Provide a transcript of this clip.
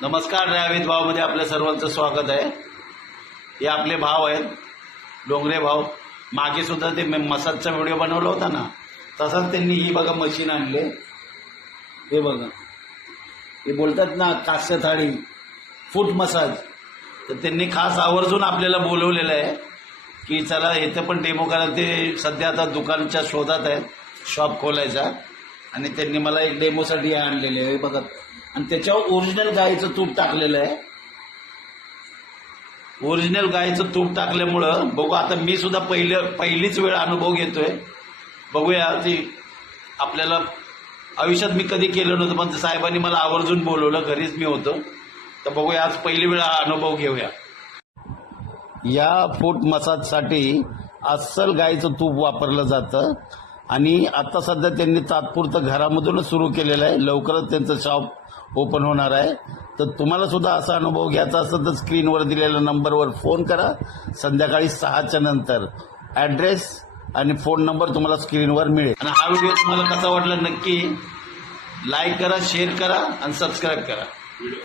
नमस्कार. ड्रायव्हित भावमध्ये आपल्या सर्वांचं स्वागत आहे. हे आपले भाव आहेत, डोंगरे भाव. मागे सुद्धा ते मसाजचा व्हिडिओ बनवला होता ना, तसाच त्यांनी ही बघा मशीन आणले. हे बघा, हे बोलतात ना कास्य थाळी, फूट मसाज. तर त्यांनी खास आवर्जून आपल्याला बोलवलेलं आहे की चला इथं पण डेमो करा. ते सध्या आता दुकानच्या शोधात आहेत, शॉप खोलायचा, आणि त्यांनी मला एक डेमोसाठी आणलेले आहे. बघा, आणि त्याच्यावर ओरिजिनल गाईचं तूप टाकलेलं आहे. ओरिजिनल गाईचं तूप टाकल्यामुळं बघू, आता मी सुद्धा पहिलीच वेळ अनुभव घेतोय. बघूया, ती आपल्याला आयुष्यात मी कधी केलं नव्हतं, पण साहेबांनी मला आवर्जून बोलवलं, घरीच मी होतो. तर बघूया, आज पहिली वेळ हा अनुभव घेऊया. या फूट मसाजसाठी अस्सल गाईचं तूप वापरलं जातं, आणि आता सध्या त्यांनी तात्पुरतं घरामधूनच सुरू केलेलं आहे. लवकरच त्यांचं शॉप ओपन होणार आहे. तर तुम्हाला सुद्धा असा अनुभव घ्यायचा असेल तर स्क्रीनवर दिलेल्या नंबरवर फोन करा. संध्याकाळी 6च्या नंतर ॲड्रेस आणि फोन नंबर तुम्हाला स्क्रीनवर मिळेल. आणि हा व्हिडिओ तुम्हाला कसा वाटला नक्की लाईक करा, शेअर करा आणि सबस्क्राईब करा.